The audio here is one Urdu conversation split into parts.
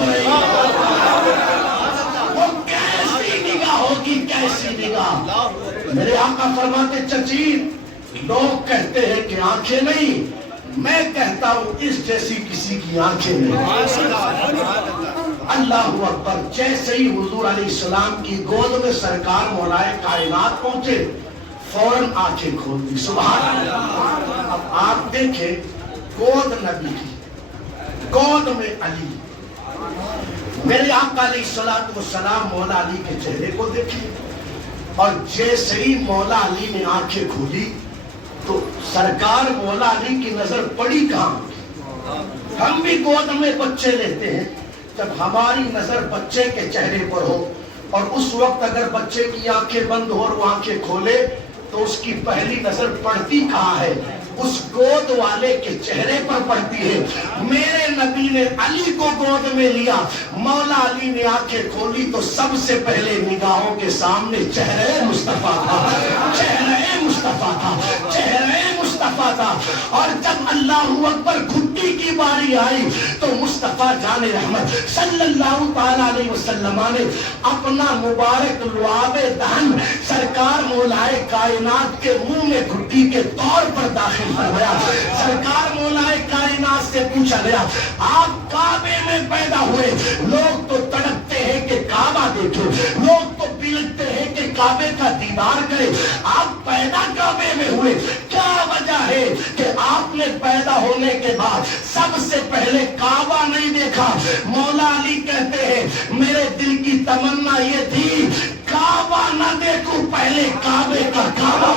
ہو رہی ہے؟ وہ کیسی نگاہ ہوگی، کیسی نگاہ؟ میرے آقا فرماتے چچی لوگ کہتے ہیں کہ آنکھیں نہیں، میں کہتا ہوں اس جیسی کسی کی آنکھیں نہیں۔ اللہ اکبر۔ جیسے ہی حضور علیہ السلام کی گود میں سرکار مولائے کائنات پہنچے فوراً آنکھیں کھول دی۔ سبحان اللہ۔ اب آپ دیکھیں گود نبی کی، گود میں علی، میرے آقا علیہ السلام مولا علی کے چہرے کو دیکھیں، اور جیسے ہی مولا علی نے آنکھیں کھولی تو سرکار مولا علی کی نظر پڑی کہاں؟ ہم بھی گود میں بچے لیتے ہیں، جب ہماری نظر بچے کے چہرے پر ہو اور اس وقت اگر بچے کی آنکھیں بند ہو اور وہ آنکھیں کھولے تو اس کی پہلی نظر پڑتی کہاں ہے؟ اس گود والے کے چہرے پر پڑتی ہے۔ میرے نبی نے علی کو گود میں لیا، مولا علی نے آنکھیں کھولی تو سب سے پہلے نگاہوں کے سامنے چہرے مصطفیٰ تھا، چہرے مصطفیٰ تھا، چہرے مصطفیٰ تھا۔ اور جب اللہ اکبر گھٹی کی باری آئی تو مصطفیٰ جان رحمت صلی اللہ تعالیٰ علیہ وسلم نے اپنا مبارک لعاب دہن سرکار مولائے کائنات کے منہ میں گھٹی کے طور پر داخل فرمایا۔ سرکار مولائے کائنات سے پوچھا گیا آپ کعبے میں پیدا ہوئے، لوگ تو تڑپتے ہیں کہ کعبہ دیکھو، لوگ تو بلکتے ہیں کہ کعبے کا دیدار کرے، آپ پیدا کعبے میں ہوئے، کیا وجہ ہے کہ آپ نے پیدا ہونے کے بعد سب سے پہلے کعبہ نہیں دیکھا؟ مولا علی کہتے ہیں میرے دل کی تمنا یہ تھی کعبہ نہ دیکھوں، پہلے کعبے کا کعبہ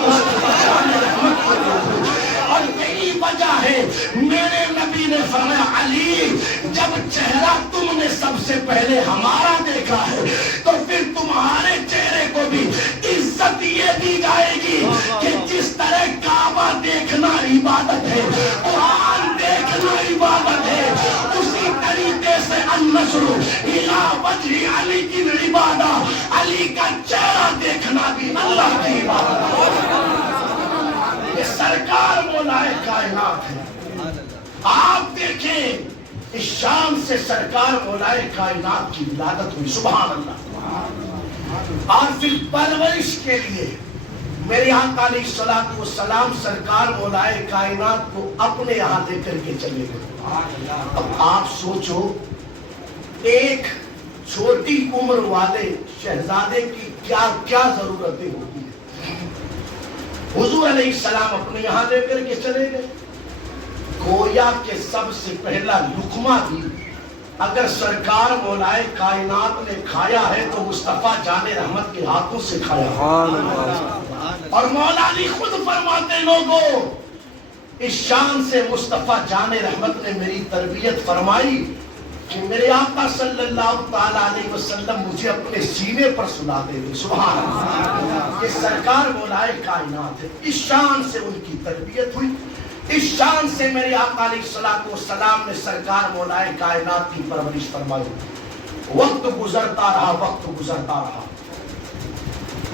اور یہی وجہ ہے میرے نبی نے فرمایا علی جب چہرہ تم نے سب سے پہلے ہمارا دیکھا ہے تو پھر تمہارے چہرے کو بھی عزت یہ دی جائے گی کہ جس طرح کعبہ دیکھنا عبادت ہے، قرآن دیکھنا عبادت ہے، اسی طریقے سے النظر الی وجہ علی کی عبادت، علی کا چہرہ دیکھنا بھی اللہ کی عبادت ہے۔ یہ سرکار مولائے کائنات ہے۔ آپ دیکھیں اس شام سے سرکار مولائے کائنات کی ولادت ہوئی، سبحان اللہ۔ اور پھر پرورش کے لیے میرے آقا علیہ الصلوۃ والسلام سرکار مولائے کائنات کو اپنے یہاں لے کر کے چلے گئے۔ اب آپ سوچو ایک چھوٹی عمر والے شہزادے کی کیا کیا ضرورتیں ہوتی ہیں۔ حضور علیہ السلام اپنے یہاں لے کر کے چلے گئے، گویا کہ سب سے پہلا لقمہ بھی اگر سرکار مولائے کائنات نے کھایا ہے تو مصطفیٰ جان رحمت کے ہاتھوں سے کھایا ہے۔ اور مولا علی خود فرماتے لوگوں اس شان سے مصطفیٰ جان رحمت نے میری تربیت فرمائی کہ میرے آقا صلی اللہ تعالیٰ علیہ وسلم مجھے اپنے سینے پر سلاتے ہیں، سبحان اللہ۔ کہ سرکار مولائے کائنات ہے، اس شان سے ان کی تربیت ہوئی، اس شان سے میرے آقا علیہ السلام نے سرکار مولائے کائنات کی پرورش فرمائی۔ وقت گزرتا رہا، وقت گزرتا رہا،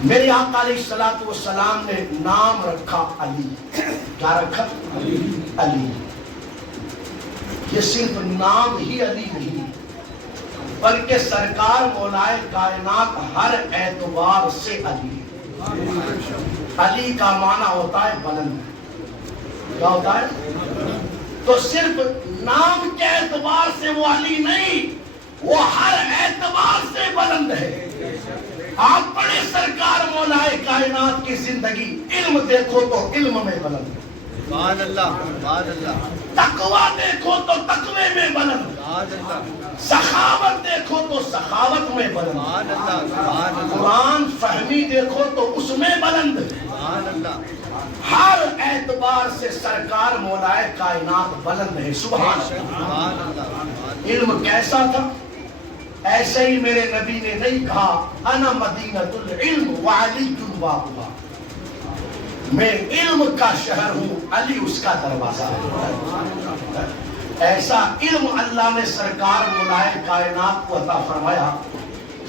میرے آقا علیہ السلام نے نام رکھا علی۔ کیا رکھا؟ علی۔ یہ صرف نام ہی علی نہیں بلکہ سرکار مولائے کائنات ہر اعتبار سے علی ہے۔ علی کا معنی ہوتا ہے بلند۔ کیا ہوتا ہے؟ تو صرف نام کے اعتبار سے وہ علی نہیں، وہ ہر اعتبار سے بلند ہے۔ آپ پڑھیں سرکار مولائے کائنات کی زندگی، علم دیکھو تو علم میں بلند، سبحان اللہ، سبحان اللہ۔ تقوی دیکھو تو تقوی میں بلند، سخاوت دیکھو تو سخاوت میں بلند، قرآن فہمی دیکھو تو اس میں بلند۔ ہر اعتبار سے سرکار مولائے کائنات بلند ہے، سبحان اللہ۔ علم کیسا تھا؟ ایسے ہی میرے نبی نے نہیں کہا انا مدینۃ العلم وعلی بابها، میں علم کا شہر ہوں، علی اس کا دروازہ ہے۔ ایسا علم اللہ نے سرکار مولائے کائنات کو عطا فرمایا،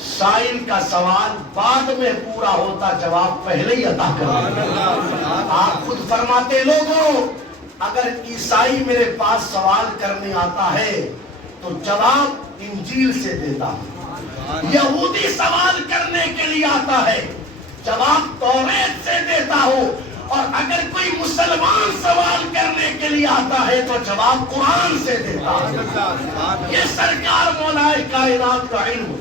سائل کا سوال بعد میں پورا ہوتا، جواب پہلے ہی عطا کر دیا۔ آپ خود فرماتے لوگوں اگر عیسائی میرے پاس سوال کرنے آتا ہے تو جواب انجیل سے دیتا ہوں، یہودی سوال کرنے کے لیے آتا ہے، جواب توریت سے دیتا ہوں، اور اگر کوئی مسلمان سوال کرنے کے لیے آتا ہے تو جواب قرآن سے دیتا ہوں۔ یہ سرکار مولا کائنات کا علم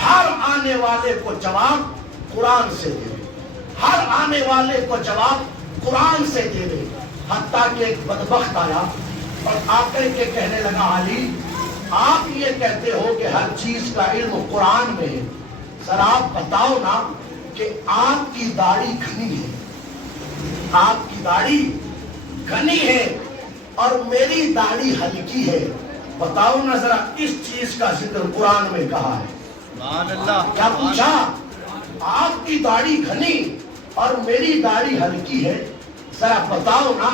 ہر آنے والے کو جواب قرآن سے دے دے، ہر آنے والے کو جواب قرآن سے دے دے۔ حتیٰ کہ ایک بدبخت آیا اور آ کر کے کہنے لگا، علی آپ یہ کہتے ہو کہ ہر چیز کا علم قرآن میں ہے، ذرا آپ بتاؤ نا کہ آپ کی داڑھی گھنی ہے، آپ کی داڑھی گھنی ہے اور میری داڑھی ہلکی ہے، بتاؤ نا ذرا اس چیز کا ذکر قرآن میں کہا ہے؟ سبحان اللہ۔ کیا پوچھا؟ آپ کی داڑھی گھنی اور میری داڑھی ہلکی ہے، ذرا بتاؤ نا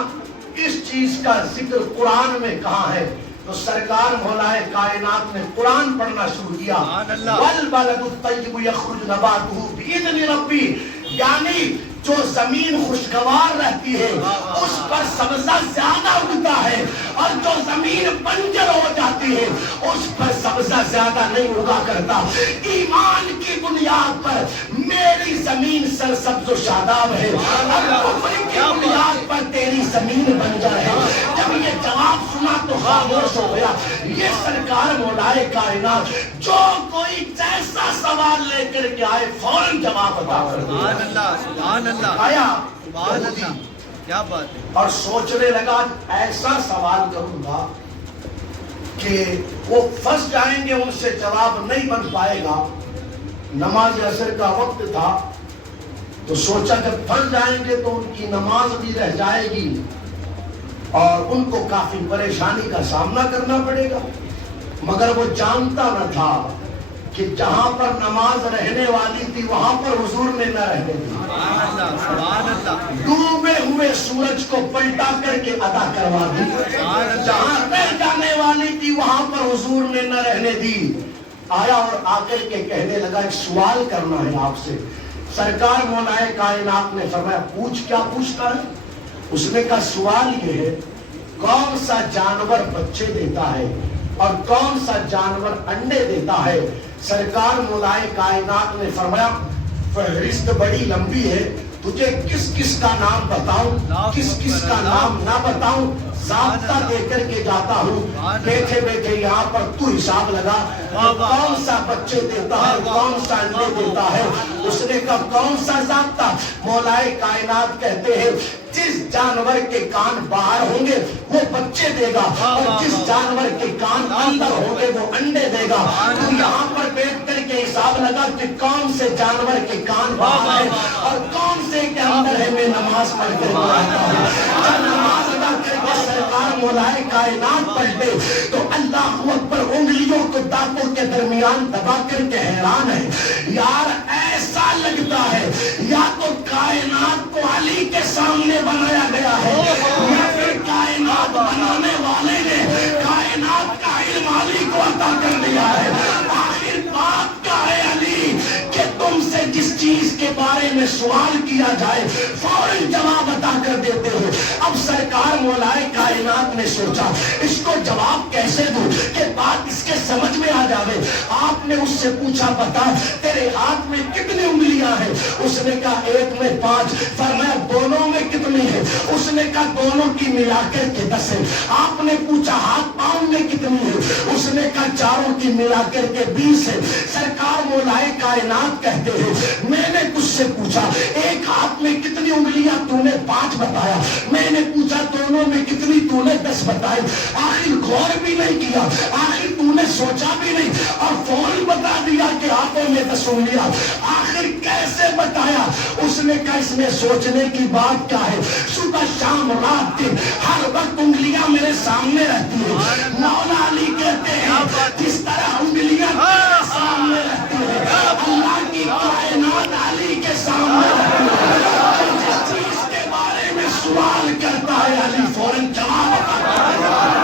اس چیز کا ذکر قرآن میں کہاں ہے؟ تو سرکار مولا کائنات نے قرآن پڑھنا شروع کیا، وَالْبَلَدُ الطَّيِّبُ يَخْرُجُ نَبَاتُهُ بِإِذْنِ رَبِّهِ، یعنی جو زمین خوشگوار رہتی ہے اس پر سبزہ زیادہ اگتا ہے، اور جو زمین بنجر ہو جاتی ہے اس پر سبزہ زیادہ نہیں اگا کرتا۔ ایمان کی بنیاد پر میری زمین سرسبز و شاداب ہے، اور کفر کی بنیاد پر تیری زمین بنجر ہے۔ جب یہ جواب سنا تو خاموش ہو گیا۔ یہ سرکار مولائے کائنات جو کوئی جیسا سوال لے کر کے آئے فوراً جواب عطا کر دیا۔ سبحان اللہ، سبحان اللہ، آیا سبحان اللہ، کیا بات ہے۔ اور سوچنے لگا ایسا سوال کروں گا کہ وہ پھنس جائیں گے، ان سے جواب نہیں بن پائے گا۔ نماز عصر کا وقت تھا تو سوچا کہ پھنس جائیں گے تو ان کی نماز بھی رہ جائے گی اور ان کو کافی پریشانی کا سامنا کرنا پڑے گا۔ مگر وہ جانتا نہ تھا کہ جہاں پر نماز رہنے والی تھی وہاں پر حضور نے نہ رہنے دی۔ سبحان اللہ، سبحان اللہ، ڈوبے ہوئے سورج کو پلٹا کر کے ادا کروا دی۔ جہاں رہ جانے والی تھی وہاں پر حضور نے نہ رہنے دی۔ آیا اور آ کر کے کہنے لگا ایک سوال کرنا ہے آپ سے۔ سرکار مولا کائنات نے فرمایا پوچھ، کیا پوچھنا ہے؟ اس نے کہا سوال یہ ہے، کون سا جانور بچے دیتا ہے اور کون سا جانور انڈے دیتا ہے؟ سرکار مولائے کائنات نے فرمایا فہرست بڑی لمبی ہے، تجھے کس کس کا نام بتاؤں کس کس کا نام نہ بتاؤں؟ ضابطہ دے کر کے جاتا ہوں، بیٹھے بیٹھے یہاں پر تو حساب لگا کون سا بچے دیتا ہے کون سا انڈے دیتا ہے۔ اس نے کہا کون سا ضابطہ؟ مولائے کائنات کہتے ہیں جس جانور کے کان باہر ہوں گے وہ بچے دے گا، اور جس جانور کے کان اندر ہوں گے وہ انڈے دے گا۔ تو یہاں پر بیٹھ کر کے حساب لگا کہ کون سے جانور کے کان باہر ہے اور کون سے کے اندر ہے۔ میں نماز پڑھ کر کے آتا ہوں، جب نماز ادا کر کے سرکار مولائے کائنات پڑھتے تو اللہ اکبر انگلیوں کو دانتوں کے درمیان دبا کر کے حیران ہے، یار ایسا لگتا ہے یا تو کائنات کو علی کے سامنے بنایا گیا ہے یا پھر کائنات بنانے والے نے کائنات کا علم علی کو عطا کر دیا ہے۔ آخر بات کا ہے علی کہ تم سے جس چیز کے بارے میں سوال کیا جائے فوراً جواب عطا کر دیتے ہو۔ اب سرکار مولائے کائنات نے سوچا اس کو جواب کیسے دوں کہ بات اس کے سمجھ میں آ جاوے۔ آپ نے اس سے پوچھا بتا تیرے ہاتھ میں کتنی انگلیاں ہیں؟ اس نے کہا ایک میں 5۔ فرمایا دونوں میں کتنی ہے؟ اس نے کہا دونوں کی ملا کر کے 10 ہے۔ آپ نے پوچھا ہاتھ پاؤں میں کتنی ہے؟ اس نے کہا چاروں کی ملا کر کے 20 ہے۔ سرکار مولائے کائنات کہتے ہیں میں نے تجھ سے پوچھا ایک ہاتھ میں کتنی انگلیاں؟ تو نے 5 بتایا۔ میں نے پوچھا دونوں میں کتنی؟ تو نے 10 بتائی۔ آخر غور بھی نہیں کیا، آخر تو نے سوچا بھی نہیں اور فوراً بتا دیا کہ ہاتھوں میں 10 انگلیاں۔ آخر کیسے بتایا؟ اس نے کہا اس میں سوچنے کی بات کیا ہے، صبح شام رات دن ہر وقت انگلیاں میرے سامنے رہتی ہیں۔ مولا علی کہتے ہیں جس طرح انگلیاں میرے سامنے رہتی ہیں اللہ کی کائنات علی کے سامنے رہتی ہے۔ جس چیز کے بارے میں سوال کرتا ہے علی فوراً جواب عطا کرتا ہے۔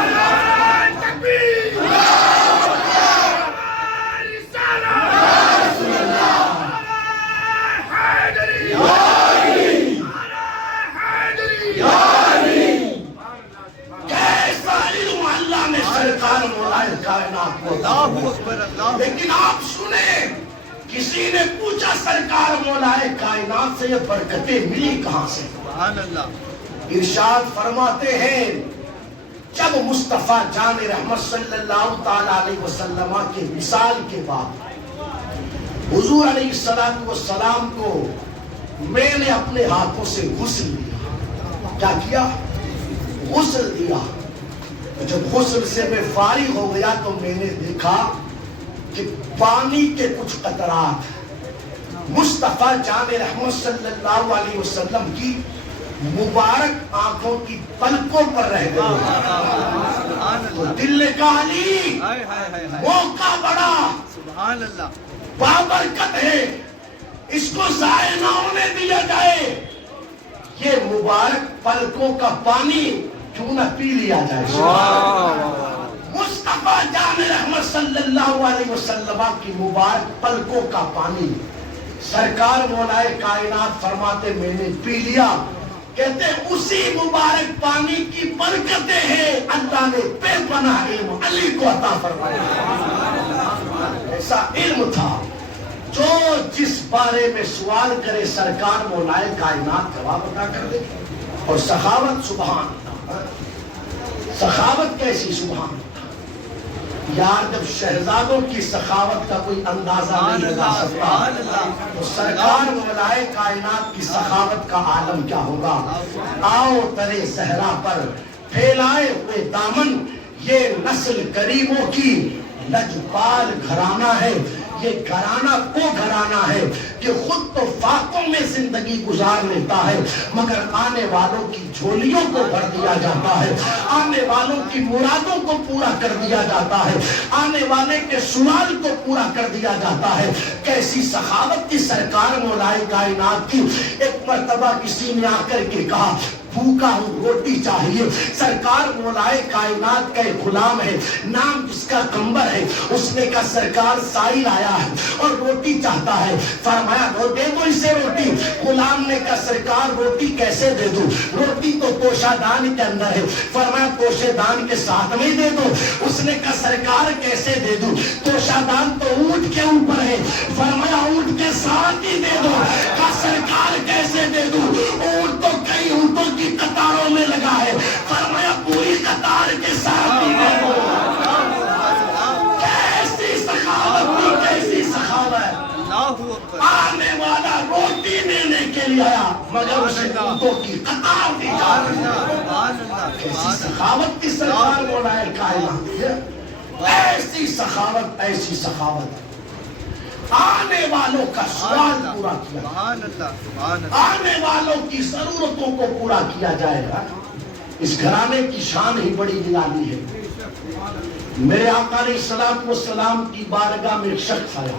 کیسا علم اللہ نے سرکار مولائے کائنات کو عطا کسی نے پوچھا سرکار مولائے کائنات سے یہ برکتیں ملی کہاں سے؟ سبحان اللہ. ارشاد فرماتے ہیں جب مصطفیٰ جان رحمت صلی اللہ تعالیٰ علیہ وسلم کے وصال کے بعد حضور علیہ السلام کو میں نے اپنے ہاتھوں سے غسل دیا. کیا کیا؟ غسل دیا. جب غسل سے میں فارغ ہو گیا تو میں نے دیکھا کہ پانی کے کچھ قطرات مصطفیٰ جان رحمت صلی اللہ علیہ وسلم کی مبارک آنکھوں کی پلکوں پر رہ گئے. تو دل نے کہا علی موقع بڑا سبحان اللہ. بابرکت ہے، اس کو ضائع نہ ہونے دیا جائے. یہ مبارک پلکوں کا پانی کیوں نہ پی لیا جائے. مصطفیٰ جان رحمت صلی اللہ علیہ وسلم کی مبارک پلکوں کا پانی سرکار مولائے کائنات فرماتے میں نے پی لیا. کہتے اسی مبارک پانی کی برکتیں ہیں اللہ نے بے پناہ علم علی کو عطا فرمایا. ایسا علم تھا جو جس بارے میں سوال کرے سرکار مولائے کائنات جواب عطا کر دے. اور سخاوت سبحان اللہ، سخاوت کیسی سبحان اللہ. یار جب شہزادوں کی سخاوت کا کوئی اندازہ نہیں لگا سکتا تو سرکار مولائے کائنات کی سخاوت کا عالم کیا ہوگا. آؤ ترے زہرا پر پھیلائے ہوئے دامن، یہ نسل کریموں کی لجپال گھرانہ ہے. یہ گھرانہ وہ گھرانہ ہے کہ خود تو فاقوں میں زندگی گزار لیتا ہے مگر آنے والوں کی جھولیوں کو بھر دیا جاتا ہے، آنے والوں کی مرادوں کو پورا کر دیا جاتا ہے، آنے والے کے سوال کو پورا کر دیا جاتا ہے. کیسی سخاوت کی سرکار مولائے کائنات کی. ایک مرتبہ کسی نے آ کر کے کہا بھوکا ہوں روٹی چاہیے. سرکار مولائے کائنات کا ایک غلام ہے نام جس کا قمبر ہے، اس نے کہا سرکار سائل آیا ہے اور روٹی چاہتا ہے. فرمایا دے دو اسے روٹی. غلام نے کہا سرکار روٹی کیسے دے دوں، روٹی تو توشہ دان کے اندر ہے. فرمایا توشہ دان کے ساتھ میں دے دو. اس نے کہا سرکار کیسے دے دوں، توشہ دان تو اونٹ کے اوپر ہے. فرمایا اونٹ کے ساتھ ہی دے دو. کہا سرکار کیسے دے دوں، اونٹ تو کئی اونٹوں کی قطاروں میں لگا ہے. فرمایا پوری قطار کے ساتھ ہی دے دو. کیسی سخاوت تھی، کیسی سخاوت. آنے والا روٹی دینے کے لیے آیا مگر اسے اونٹوں کی قطار دی جا رہی ہے. کیسی سخاوت کی سرکار مولائے کائنات. ایسی سخاوت، ایسی سخاوت. آنے والوں کا سوال پورا کیا، آنے والوں کی ضرورتوں کو پورا کیا جائے گا. اس گھرانے کی شان ہی بڑی نرالی ہے. میرے آقا علیہ السلام کی بارگاہ میں ایک شخص آیا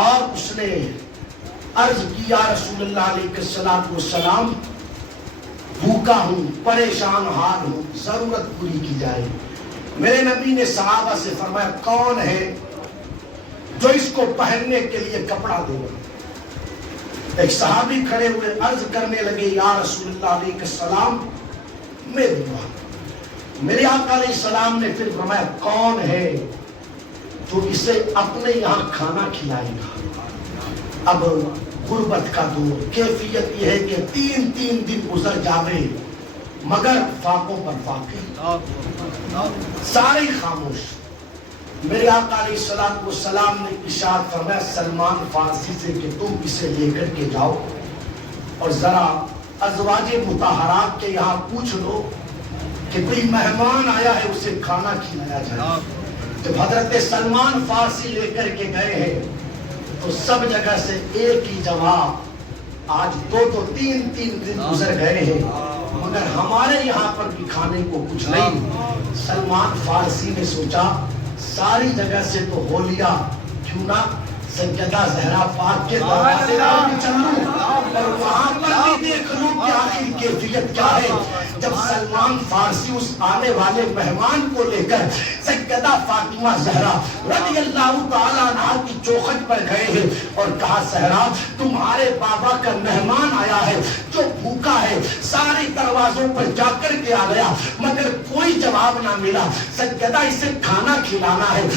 اور اس نے عرض کیا رسول اللہ علیہ السلام بھوکا ہوں، پریشان حال ہوں، ضرورت پوری کی جائے. میرے نبی نے صحابہ سے فرمایا کون ہے جو اس کو پہننے کے لیے کپڑا دے گا. ایک صحابی کھڑے ہوئے عرض کرنے لگے یا رسول اللہ علیہ السلام میں دوں گا. میرے آقا علیہ السلام نے پھر فرمایا کون ہے جو اسے اپنے یہاں کھانا کھلائے گا. اب غربت کا دور، کیفیت یہ ہے کہ تین دن گزر جاوے مگر فاقوں پر فاقے، سارے خاموش. میرے آقا علیہ السلام نے ارشاد فرمایا سلمان فارسی سے کہ تم اسے لے کر کے جاؤ اور ذرا ازواج مطہرات کے یہاں پوچھ لو کہ کوئی مہمان آیا ہے اسے کھانا کھلایا جائے. جب حضرت سلمان فارسی لے کر کے گئے ہیں تو سب جگہ سے ایک ہی جواب. آج دو تین دن گزر گئے ہیں مگر ہمارے یہاں پر بھی کھانے کو کچھ نہیں. سلمان فارسی نے سوچا ساری جگہ سے تو ہو لیا، کیوں نہ سیدہ زہرا پاک کے دروازے پر بھی چلوں اور وہاں پر بھی دیکھ لوں کہ آخر کیفیت کیا ہے. جب سلمان فارسی اس آنے والے مہمان کو لے کر سیدہ فاطمہ زہرا رضی اللہ تعالیٰ عنہا کی چوکھٹ پر گئے ہیں اور کہا زہرا تمہارے بابا کا مہمان آیا ہے جو بھوکا ہے. سارے دروازوں پر جا کر کے آ گیا مگر کوئی جواب نہ ملا. سیدہ اسے کھانا کھلانا ہے.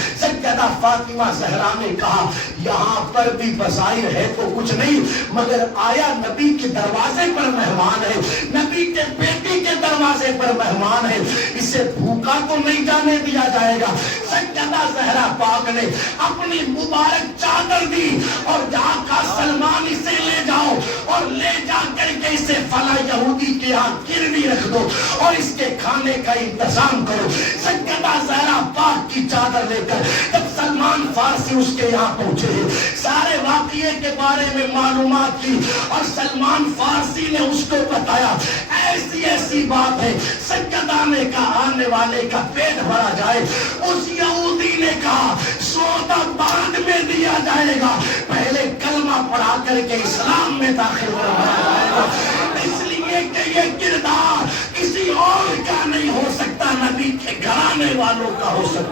سیدہ فاطمہ زہرا نے کہا یہاں پر بھی بظاہر ہے تو کچھ نہیں، مگر آیا نبی کے دروازے پر مہمان ہے، نبی کے بیٹی کے دروازے پر مہمان ہے، اسے بھوکا تو نہیں جانے دیا جائے گا۔ سیدہ زہرا پاک نے اپنی مبارک چادر دی اور جہاں کا سلمان اسے لے جاؤ اور لے جا کر کے اسے فلاں یہودی کے ہاں گروی رکھ دو اور اس کے کھانے کا انتظام کرو۔ سیدہ زہرا پاک کی چادر لے کر جب سلمان فارسی اس کے یہاں پہنچے ہیں، سارے واقعے کے بارے میں معلومات کی اور سلمان فارسی نے اس کو بتایا ایسی ایسی بات ہے۔ سیدہ نے کہا آنے والے کا پیٹ بھرا جائے۔ اس یہودی نے کہا سودا بعد میں دیا جائے گا، پہلے کلمہ پڑھا کر کے اسلام میں داخل کروایا جائے گا، اس لیے کہ یہ کردار کسی اور کا نہیں ہو سکتا، نبی کے گھرانے والوں کا ہو سکتا۔